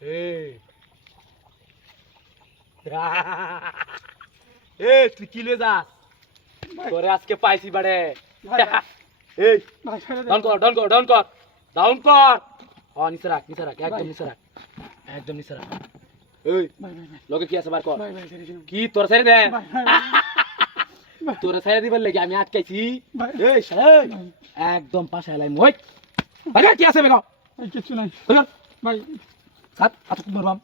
তুই কি লে যাস? তোরে আজকে পাইছি বাড়ে। এই ডাউন কর নিচে রাখ একদম নিচে রাখ। এই লগে কি আছে বার কর। কি তোর ছেড়ে দে, তোর ছেড়ে দিবার লাগি আমি আটকাইছি। এই একদম পাশে এলাই মই কি আছে বেগো? কিছু নাই ভাই। সাত আতো মারবাম।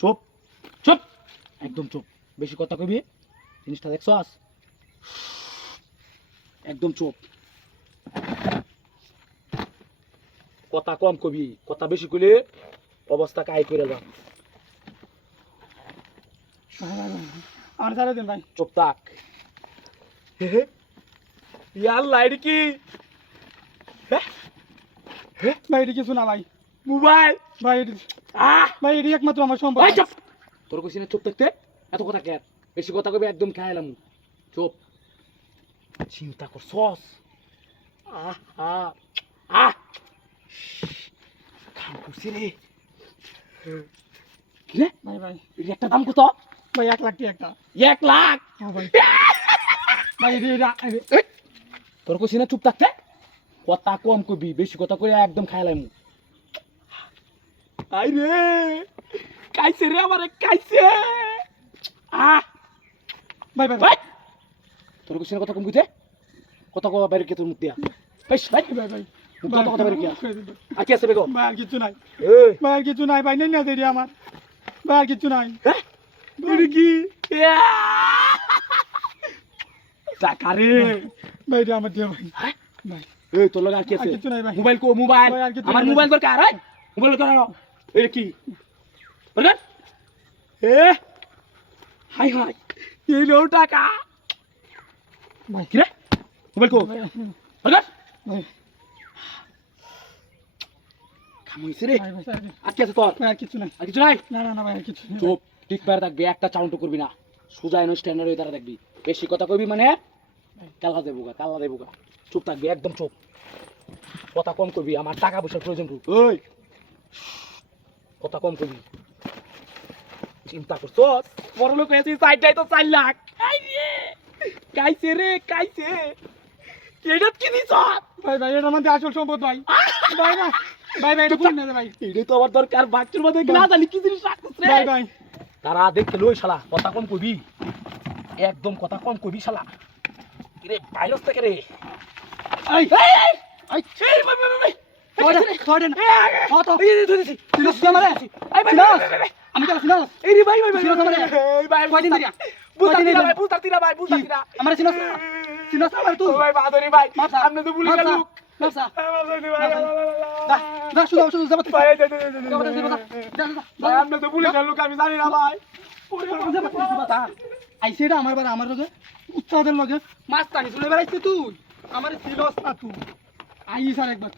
চুপ চুপ একদম চুপ, বেশি কথা কইবি। জিনিসটা দেখছস? একদম চুপ, কথা কম কবি, কথা বেশি কইলে অবস্থা কাই করে দাও। আর সারা দিন ভাই চুপ থাক। ইয়ার লাইট কি ভাই? এটা কিছু না ভাই। মোবাইল ভাই ভাই এটি একমাত্র আমার সম্পদ। তোর কইছি না চুপ থাকতে, এত কথা কে? বেশি কথা কবি একদম খাইলাম। চুপ। চিন্তা কর সস। কাম করছি রে। কি রে ভাই ভাই এর একটা দাম কত? ভাই 1 লাখ টাকা একটা। 1 লাখ? হ্যাঁ ভাই ভাই তোর কইছি না চুপ থাকতে, কথা কম কবি, বেশি কথা কই একদম খাইলাম। আই রে কাইছে রে আমারে কাইছে। ভাই ভাই ভাই তোর কইছি না কথা কম কইতে, কথা কবা বাইরে কে তোর মুখ দিয়া। বেশ ভাই ভাই ভাই কথা বাইরে কে? আর কি আছে বেগো? ভাই আর কিছু নাই এই ভাই, আর কিছু নাই ভাই। নেই না দেরি আমার ভাই, আর কিছু নাই। তুই কি টাকা রে? ভাই এটা আমার দিয়ে ভাই। ভাই এই তোর লগে আর কি আর আছে? কিছু নাই ভাই। মোবাইল কো মোবাইল? ভাই, আর কিছু আমার নাই। মোবাইল দরকার। আই মোবাইল দরকার। এই কি দরকার? হাই হাই এই লো টাকা। ভাই কি রে মোবাইল কো ভাই দরকার? ভাই খামইছে রে। ভাই আর কি আছে তোর? ভাই, আর কিছু নাই। আর কিছু নাই? না না না ভাই আর কিছু নাই। চুপ ঠিক পারে থাকবি, একটা চাউন্ট করবি না। সোজা এনো স্ট্যান্ডার্ড হয়ে দাঁড়া থাকবি। বেশি কথা কইবি মানে কাল্লা দেবুগা। চুপ থাকবি একদম চুপ, কথা কম করবি। আমার টাকা পয়সার প্রয়োজন রূপ। ওই কথা কম করবি। চিন্তা করছস বড় লোক হয়েছি, সাইডটাই তো 4 লাখ। কাইছে রে কাইছে। এটা কি দিছ? ভাই ভাই এটা আমাদের আসল সম্পদ ভাই। ভাই ভাই ভাই ভাই এটা কোন না ভাই। এটাই তো আমার দরকার। বাচ্চার মধ্যে না জানি কি জিনিস রাখছিস রে। ভাই ভাই তারা দেখতে লই শালা, কথা কম কইবি, একদম কথা কম কইবি শালা। রে ভাইরাস থেকে রে। এই এই এই এই এই ভাই ছড়েন কত এই ধরেছি। সিনাস আমারে এই ভাই আমি কেন সিনাস এই রে ভাই সিনাস আমারে এই ভাই কয়দিন ধরে বুঝতাছি না ভাই বুঝতাছি না। আমারে সিনাস সিনাস আমার তুই ভাই বাদরি ভাই মাফসা আপনি তো ভুলে গেল। মাফসা বাদরি ভাই দা শুধু যাবত ভাই ভাই আপনি তো ভুলে গেল, আমি জানি না ভাই। আইসেটা আমার বারে আমার লগে উচ্চাদের লগে মাছ টানি চলে বেড়াইছে তুই আমার সিলস না তুই আইস আর একবার